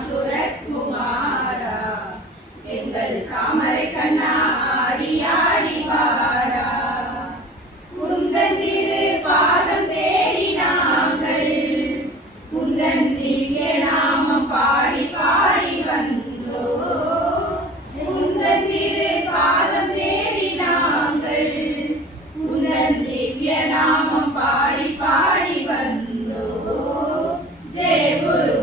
சுரத் குமாரா எங்கள் தாமரை கண்ணா ஆடி ஆடி வாடா குந்தன் திரு பாதம் தேடி நாங்கள் குந்தன் திவ்ய நாமம் பாடி பாடி வந்தோ குந்தன் திரு பாதம் தேடி நாங்கள் குந்தன் திவ்ய நாமம் பாடி பாடி வந்தோ ஜெய குரு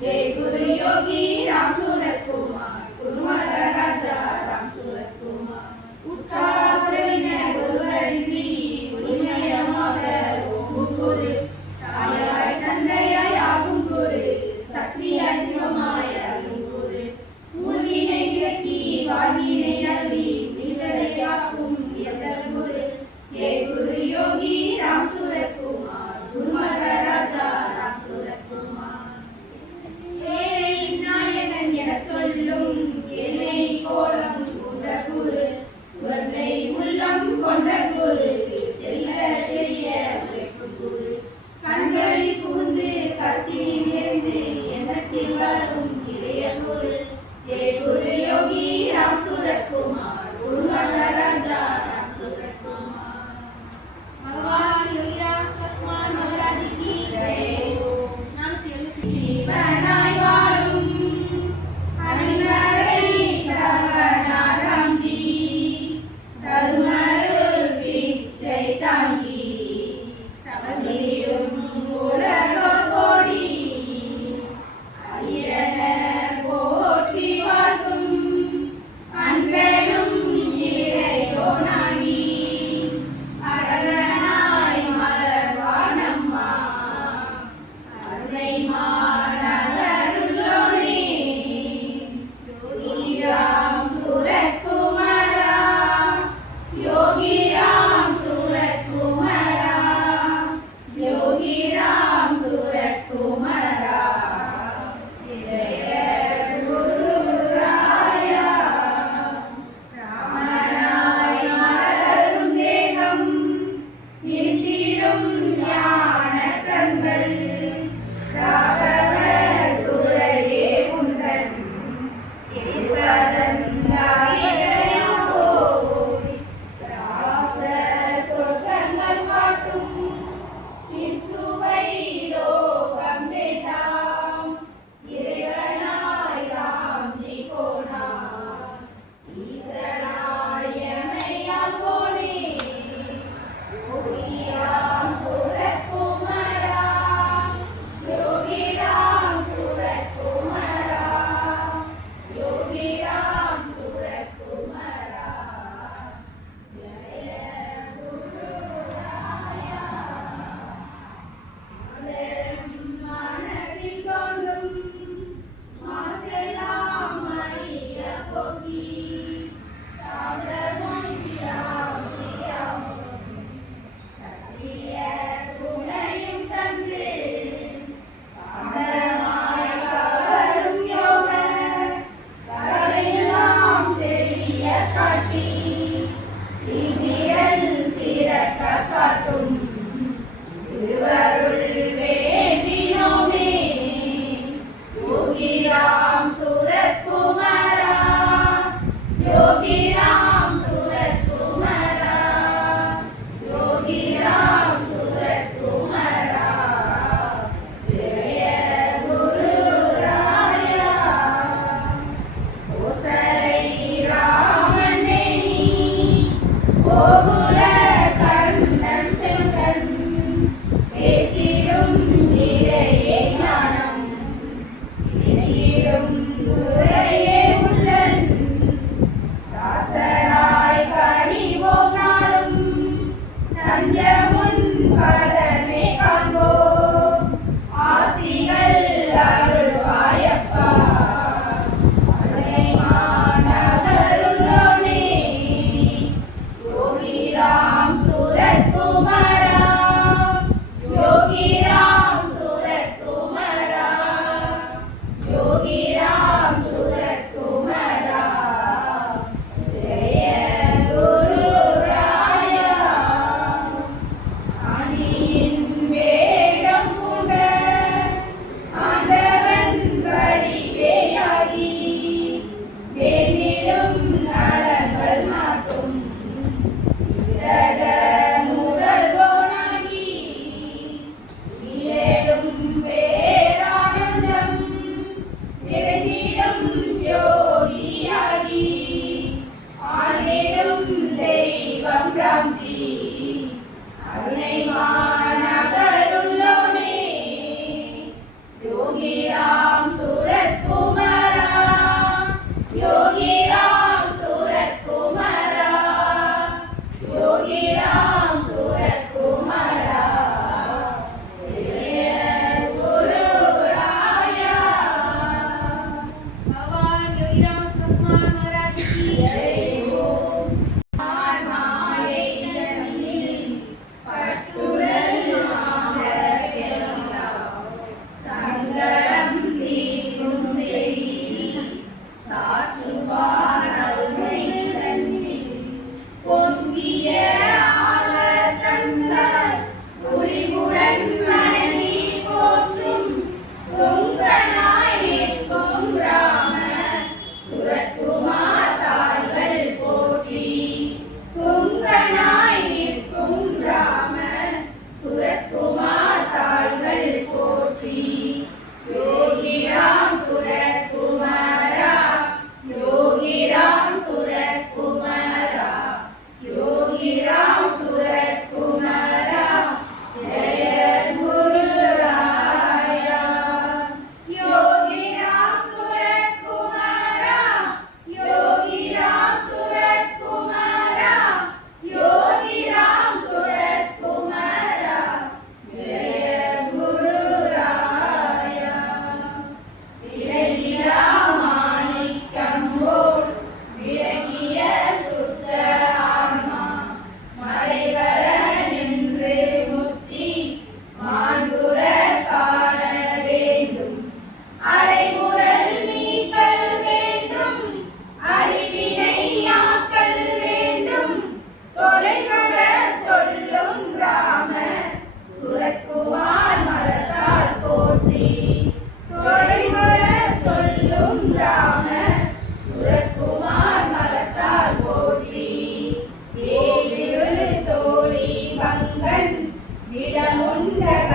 जय गुरु योगी राम सूरत कुमार गुरु महाराजा राम सूरत कुमार உற்றாதரினர் ஒருவரின்றி ஒளிமயமாக ஓங்கும் குரு தாயாய் தந்தையாய் ஆகும் குரு சக்தியாய் சிவமாய் அருளும் குரு ஊழ்வினை விலக்கி வாழ்வினை அருளி உயிர்களை காக்கும் எங்கள் குரு ஜெய் குரு யோகி ராம் सूरत कुमार गुरु महाराजा राम सूरत कुमार ஏழையின் நாயகன் என சொல்லும் எல்லை கோலம் கொண்ட குரு உலகை உள்ளம் கொண்ட குரு தெல்ல தெரிய உழைக்கும் குரு கண்களில் புகுந்து கருத்தினில் இருந்து எண்ணத்தில் வளரும் இதய குரு ஜெய குரு யோகி ராம் सूरत कुमार गुरु महाराजा राम सूरत कुमार भगवान योगी राम सूरत कुमार महाराज की जय சிவனாய் வாழும் அடிமறை தவனார் ராம்ஜி தருமருள் பிச்சை தாங்கி தவறிடும் உலக கோடி அரியன போற்றி வாழ்த்தும் அன்பெனும் இறையோனாகி அரணாய் மலர்வானம்மா அருணை மாநகருள்ளோனே யோகி ராம் सूरत कुमारा யோகி ராம் सूरत कुमारा யோகி ராம் सूरत कुमारा ஜெய குரு ராயா ராமனாய் மலரும் தேகம் இனித்திடும் ஞான கண்கள் ராகவர் துறையே உந்தன் சொர்க்கங்கள் காட்டும் சுவை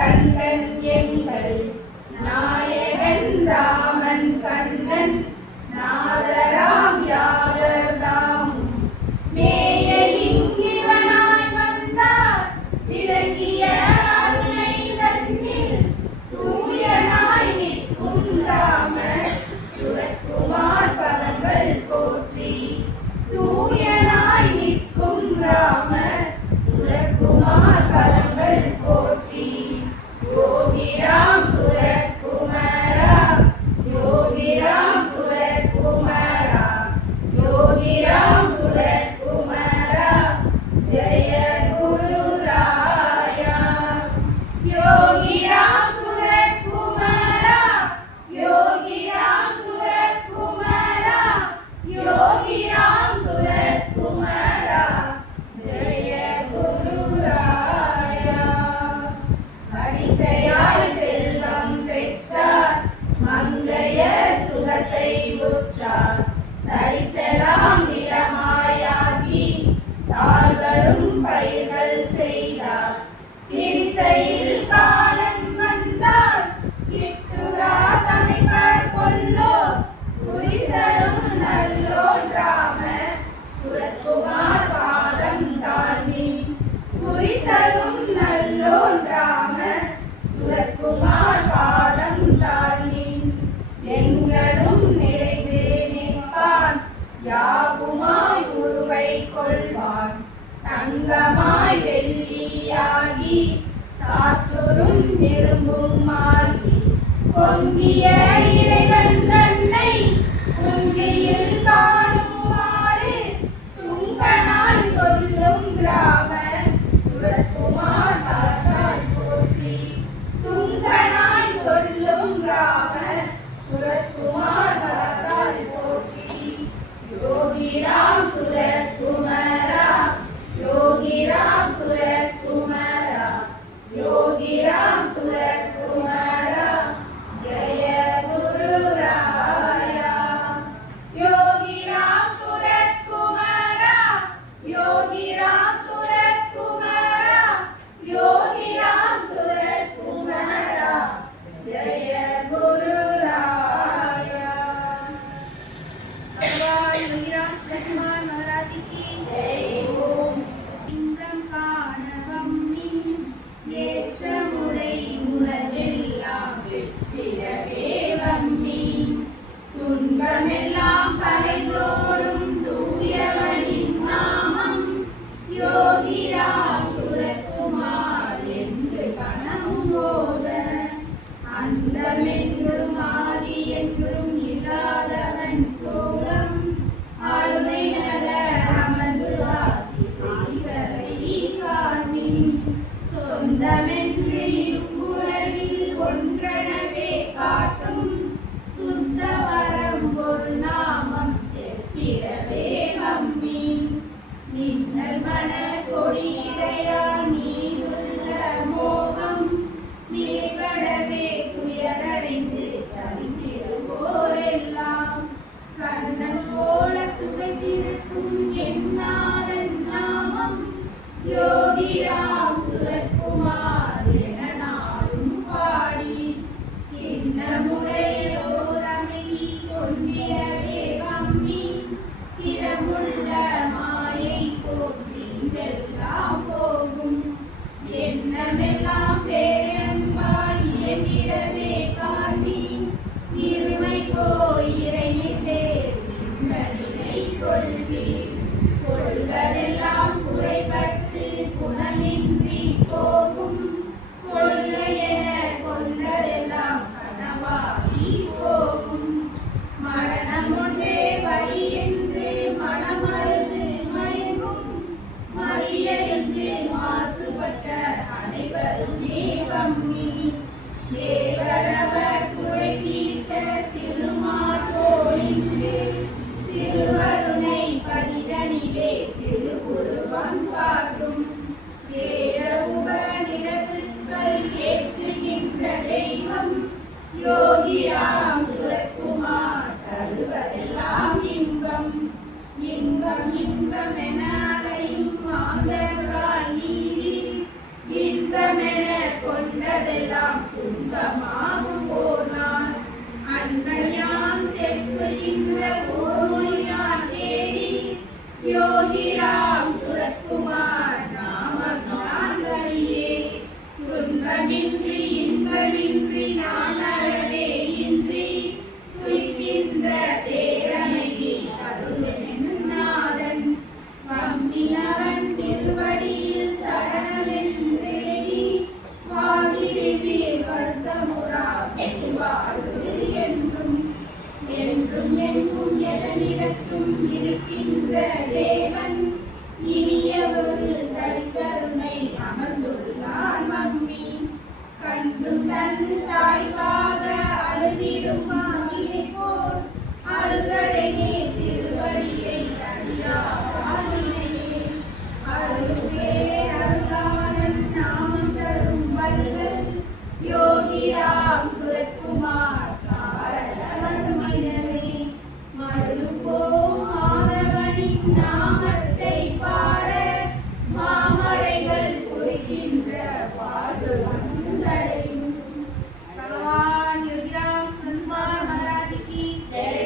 கண்டன் எங்கள் நாயகன் ராமன் கண்ணன் நாதராம் யாவர் தாமும் மேய இங்கிவனாய் வந்தார் விளங்கிய அருணை தன்னில் தூயனாய் நிற்கும் ராம சுரத்குமார் பதங்கள் போற்றி தூயனாய் நிற்கும் ராம சுரத்குமார் பதங்கள் போற்றி யோகிராம் சுரத்குமாரா யோகிராம் சுரத்குமாரா யோகிராம் சுரத்குமாரா ஜெய குரு ராயா யோகிராம் சுரத்குமாரா யோகிராம் சுரத்குமாரா யோகிராம் சுரத்குமாரா ஜெய குரு ராயா அரிசையாய் செல்வம் பெற்றார் மங்கைய சுகத்தை உற்றார் தரிசலாம் நிலமாயாகி தாழ்வரும் பயிர்கள் செய்தார் கிரிசையில் காலம் வந்தால் கிட்டுரா தமிழ்வர் கொல்லோ குரிசரும் நல்லோன் ராம சுரத்குமார் பாதம் தாழ்மின் குரிசரும் நல்லோன் ராம சுரத்குமார் பாதம் தாழ்மின் எங்களும் நிறைந்து நிற்பான் யாவுமாய் உருவை கொள்வான் தங்கமாய் வெள்ளியாகி சாற்றுரும் நெரும்புமாகி பொங்கிய இறைவன் தன்னை பொங்கியில் காணுமாறு துங்கனாய் சொல்லும் கிராம சுரத்குமார் பாதால் போற்றி துங்கனாய் சொல்லும் கிராம சுரத்குமார் பாதால் போற்றி யோகிராம் சுரத்குமாரா யோகிராம் சுரத்குமாரா யோகிராம் சுரத்குமாரா ஜெய குரு ராயா யோகிராம் சுரத்குமாரா யோகிராம் சுரத்குமாரா யோகிராம் சுரத்குமாரா ஜெய குரு ராயா भगवान योगीराम सुरत्कुमार महाराज की जय ओम इंद्रम कानवम्मी ஏற்றமுடை உலகெல்லாம் வெற்றிடவே வம்மி துன்பமெல்லாம் கலைந்தோடும் தூயவனின் நாமம் யோகிராம் சுரத்குமார் என்று கனவும் போத அந்தமென்றும் ஆதி என்றும் இல்லாதவன் ஸ்தோலம் அருமை நகர் அமர்ந்து ஆட்சி செய்வதை காணி சொந்தமென்று இவ்வுலகில் ஒன்றெனவே காட்டும் சுத்த வரம் ஒரு நாமம் செப்பிடவே வம்மி நின்னல் மன கொடியிடையால் நீதுள்ள மோகம் நிலைப்படவே துயரடைந்து தவித்திடுவோரெல்லாம் கண்ணன் போல சுவைத்திருக்கும் என்னாதன் நாமம் யோகிராம் சுரத்குமார் என நாளும் பாடி இன்னமுடையோர் அமைதி கொண்டியவே வம்மி திறமுள்ள மாயை போற்றிங்கெல்லாம் போகும் எண்ணமெல்லாம் பேரன்பால் இயங்கிடவே காண்பி இருமை போய் இறைமை சேர்வினை கொள்வீர் கொள்வதெல்லாம் குறைபட்டு குணமின்றி போகும் கொள்கையென கொண்டதெல்லாம் கனவாகி போகும் மரணம் ஒன்றே வழி என்று மனமருது மயங்கும் மறியடிந்து மாசுபட்ட அனைவருமே வம்மி தேவரவர் குறை தீர்த்த திருமாட்டோனின்று திருவருணை பதிதனிலே திருவுருவம் காட்டும் வேத உபநிடத்துக்கள் ஏற்றுகின்ற தெய்வம் யோகிராம் சுரத்குமார் தருவதெல்லாம் இன்பம் இன்பம் இன்பம் என அடையும் மாந்தர்களால் நீடி இன்பமென கொண்டதெல்லாம் நான் அறவே இன்றி துய்க்கின்ற பேரமைதி அருளும் நாதன் வம்மினவன் திருவடியில் சரணமென்றேடி வாழ்விடுவே வருத்தமுறா வாழ்வு என்றும் என்றும் எங்கும் எதனிடத்தும் இருக்கின்ற தேவன் இனியவொரு தரிகருணை அமர்ந்துள்ளார் மம்மி கன்றும் தன் தாய்க்காக அழுதிடும் மாவினை போல் அழுகடையே திருவடியை அறியாவாரினையே அருளே அருளாளன் நாமம் தரும் வள்ளல் யோகிராம் சுரத்குமார் காரணவர்மயரே மருள்போம் மாதவனின் நாமத்தை பாட மாமரைகள் குறிக்கின்ற வாழ்வு வந்தடையும் பகவான் யோகிராம் சுரத்குமார் महाराज की जय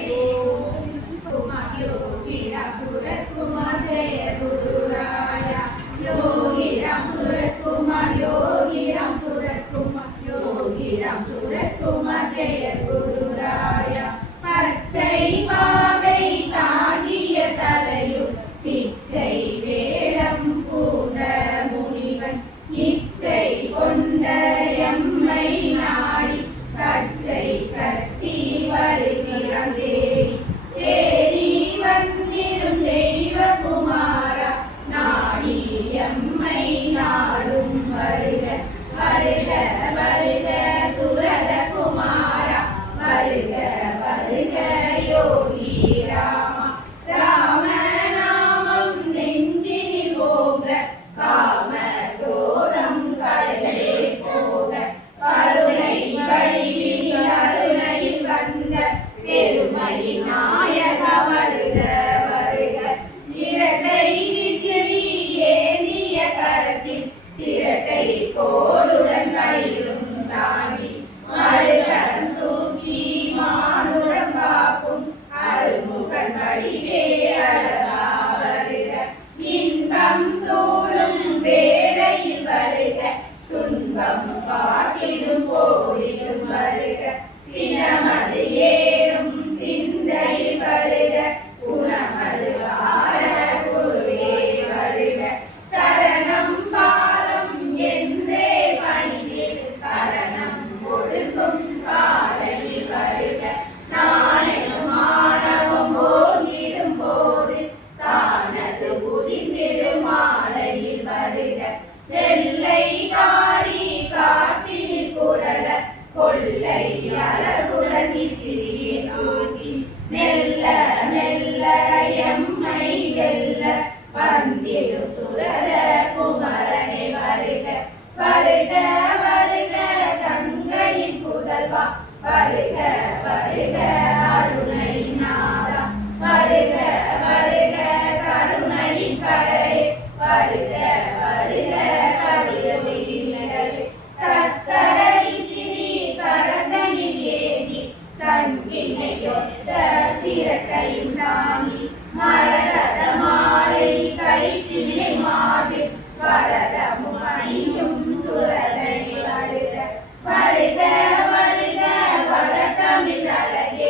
योगिराम सूरतकुमार जय गुरु राया योगिराम सूरतकुमार योगिराम सूरतकुमार योगिराम सूरतकुमार जय गुरु राया பச்சை பாகை தாங்கிய தலையுள் பிச்சை வேடம் பூண்ட முனிவன் இச்சை கொண்ட எம்மை நாடி கச்சை கட்டி வருகிறான் தேடி தேடி வந்திடும் தெய்வகுமாரா நாடி எம்மை நாடும் வருக வருக வருக சுரத குமாரா வருக வருக யோகி ராமா ராம நாமம் நெஞ்சினில் போக காம குரோதம் கடலே போக கருணை வடிவில் அருணையில் வந்த பெருமையின் நாயக வருக வருக இரட்டை விசிறி ஏந்திய கரத்தில் சிரட்டை கோடுடன் கயிறும் தாண்டி மறுகரம் தூக்கி மானுடம் காக்கும் அருமுகன் வடிவே அழகா வருக இன்பம் சூழும் வேளையில் வருக துன்பம் காட்டிடும் போதிலும் வருக சினமது ஏறும் சிந்தையில் வருக குணமது ஆர குருவே வருக சரணம் பாதம் என்றே பணிவில் கரணம் கொடுக்கும் காலையில் வருக நாணயம் ஆணவம் ஓங்கிடும் போது தானது புதிந்திடும் மாலையில் வருக வெள்ளை தாடி காற்றினில் புரள கொள்ளை அழகுடன் விசிறியை தூக்கி மெல்ல மெல்ல எம்மை வெல்ல வந்திடும் சுரத குமரனை வருக வருக வருக கங்கையின் புதல்வா வருக வருக அருணை நாதா வருக வருக கருணையின் கடலே வருக வருக கதிரொளி நிலவே சக்கரை சிறி கரதனில் ஏந்தி சங்கினையொத்த சிரட்டையும் தாங்கி மரகத மாலை கயிற்றினை மார்பில் வரதமும் அணியும் சுரதனை வருக வருக வருக வளர்த்தமிழ் அழகே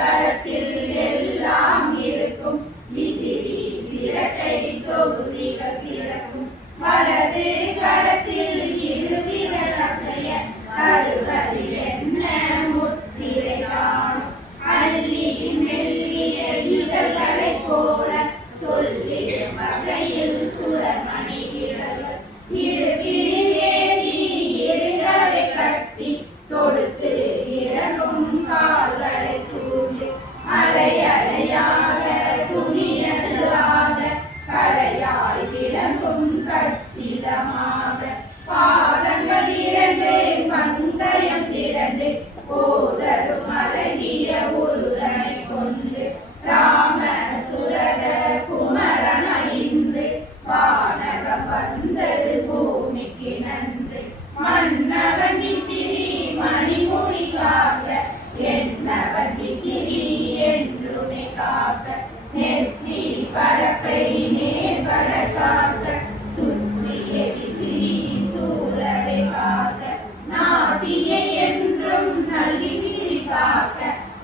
கரத்தில் எல்லாம் இருக்கும். விசிறி சிரட்டை தொகுதிகள் சிறக்கும். வலது கரத்தில் இரு விரல் அசைய தருவதில் என்ன முத்திரை காணும். அள்ளி மெல்லிய இதழ்களைப் போல சொல்சிடும் வகையில் சுடர்மணி விரல்கள். இடுப்பினில் ஏந்தி இறுகவே கட்டி தொடுத்து இரண்டும் கால்களை சூழ்ந்து அலை அலையாக துணியது ஆக கலையாய் விளங்கும் கச்சிதமாக. பாதங்கள் இரண்டு மங்கயம் திரண்டு போதரும் அழகிய உருதனை கொண்டு ராம சுரத குமரன இன்று வானகம் வந்தது பூமிக்கு நன்று. மன்னவன் விசிறி மணிமொழி காக்க என்னவன் விசிறி என்றுமே காக்க. நெற்றி பரப்பை நேர்பட காக்க சுற்றிய விசிறி சூழவே காக்க. நாசியை என்றும் நல்விசிறி காக்க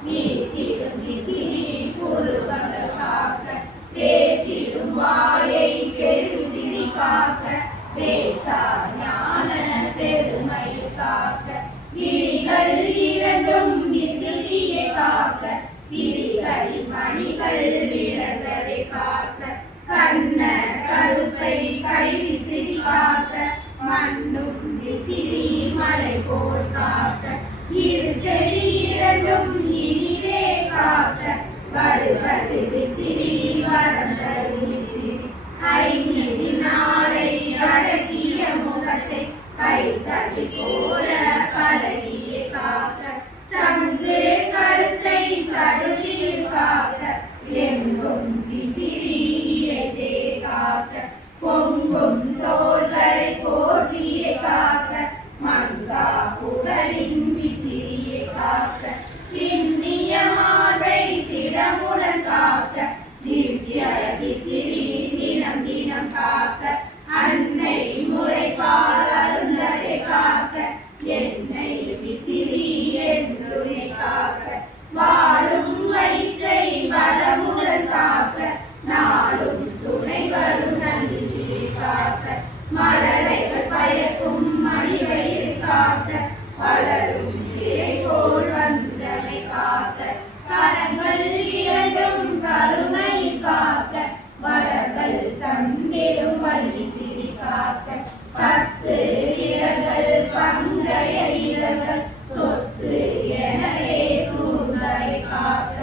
வீசிடும் விசிறி புருவங்கள் காக்க. பேசிடும் வாயை பெருவிசிறி காக்க பேசா ஞான பெருமை காக்க. விழிகள் இரண்டும் விசிறியை காக்க விழிகளின் மணிகள் விளங்கவே காக்க. கண்ண கதுப்பை கை விசிறி காக்க மண்ணும் விசிறி மலை போல் காக்க. இரு செவி இரண்டும் இனிவே காக்க வருவது விசிறி வரந்தரு விசிறி. ஐந்திரி நாளை அடக்கிய முகத்தை கைத்தறி போல பழகிய காக்க. சங்கு கருத்தை சடுதியில் காக்க எங்கும் விசிறி இறைந்தே காக்க. பொங்கும் தோள்களை போற்றிய காக்க மங்கா புகழின் விசிறியை காக்க. பின்னிய மார்பை திடமுடன் காக்க திவ்ய விசிறி தினம் தினம் காக்க. அன்னை முளைப்பால் அருந்தரை காக்க என்னை விசிறி என்றுமே காக்க. வாழும் வயிற்றை பலமுடன் காக்க நாளும் துணை வரும் நல்விசிறி காக்க. மழலைகள் பயக்கும் மணிவயிறு காக்க வளரும் இறை போல் வந்தனை காக்க. கரங்கள் இரண்டும் கருணை காக்க வரங்கள் தந்திடும் வல்விசிறி காக்க. 10 இரங்கள் பங்கைய இரங்கள் சொத்து எனவே சூழ்ந்தனை காக்க.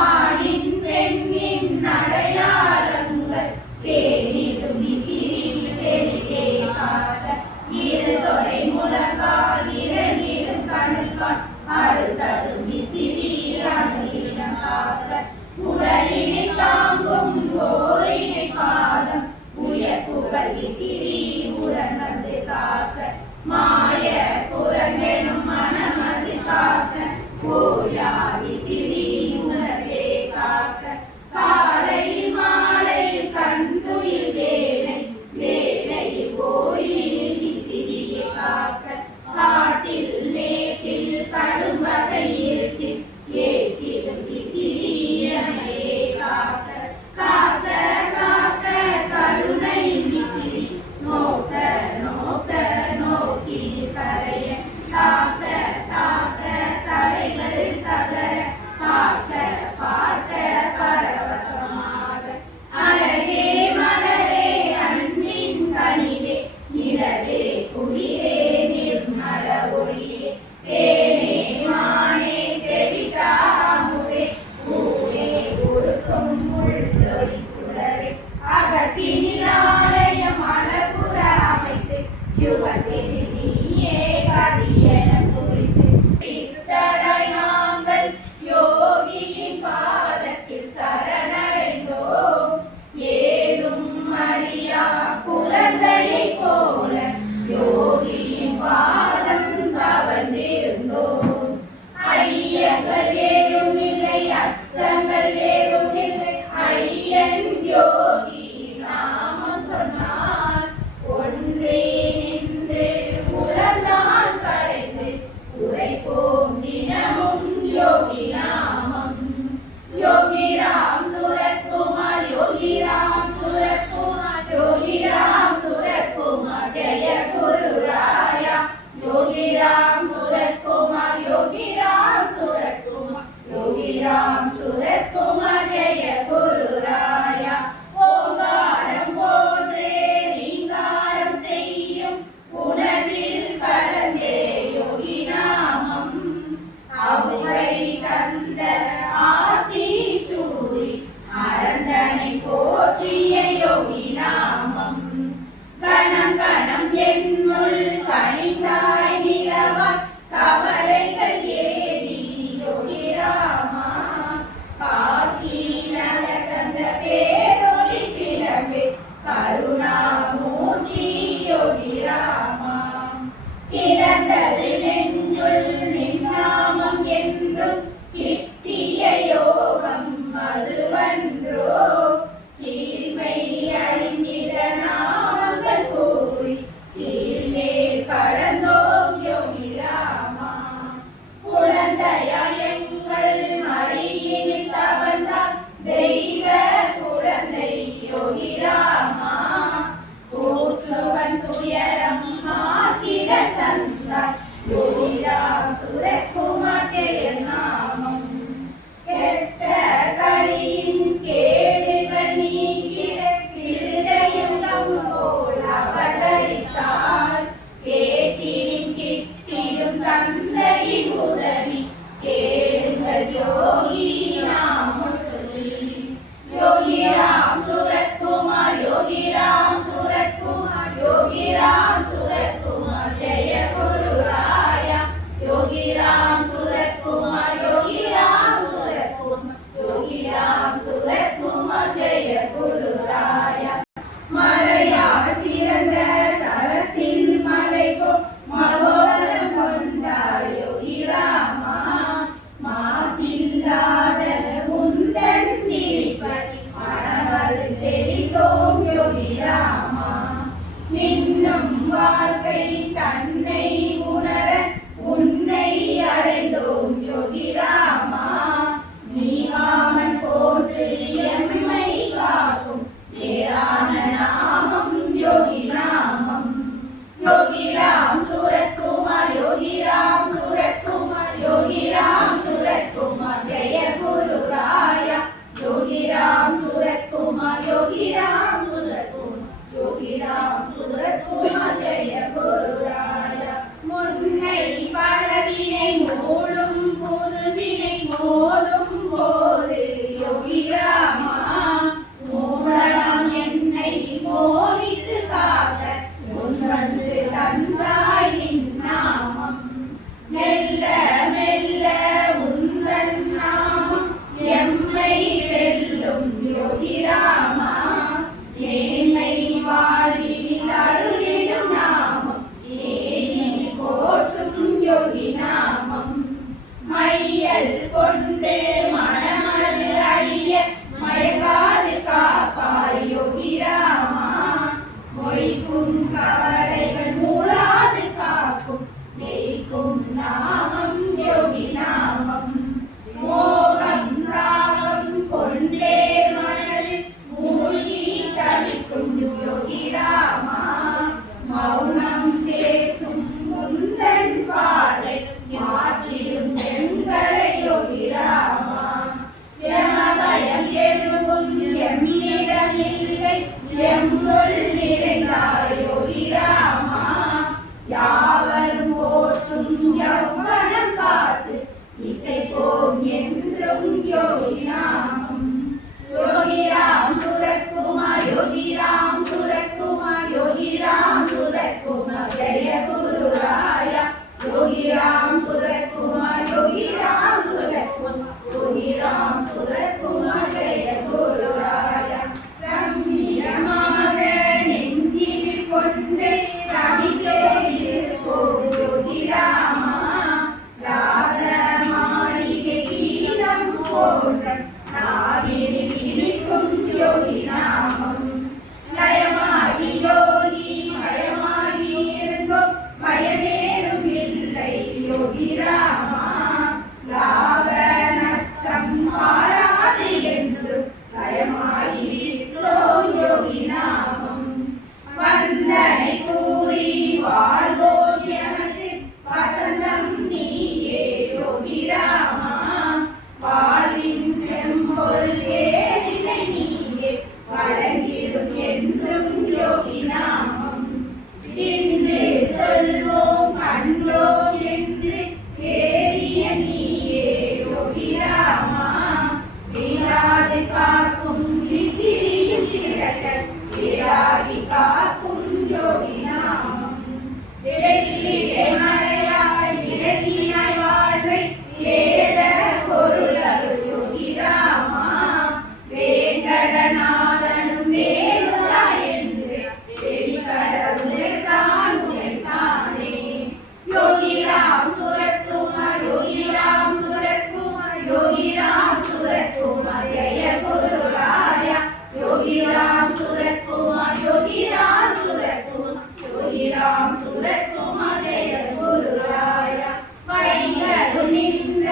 ஆணின் பெண்ணின் அடையாளங்கள் தேனிடும் விசிறி பெரியே காக்க. இருதொடை முழங்கால் இறங்கிடும் கணுக்கால் அருள்தரும் விசிறி அணுகிடம் காக்க. உடலினை தாங்கும் ஓரினை பாதம் உயர்ப்புகள் விசிறி உடன் வந்து காக்க. மாய குரங்கெனும் மனமது காக்க ஓயா விசிறி உணவே காக்க. காலையில் மாலையில் கண்துயில் வேலை வேலையில் ஓய்வினில் விசிறியை காக்க. காட்டில் மேட்டில் கடும் வகை இருட்டில் ஏற்றிடும் விசிறியமே காக்க. காக்க காக்க கருணை விசிறி நோக்க நோக்க நோக்கினில்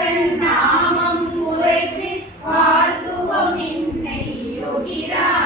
அவன் நாமம் உரைத்து வாழ்த்துவோம் நின்னை யோகிராஜ்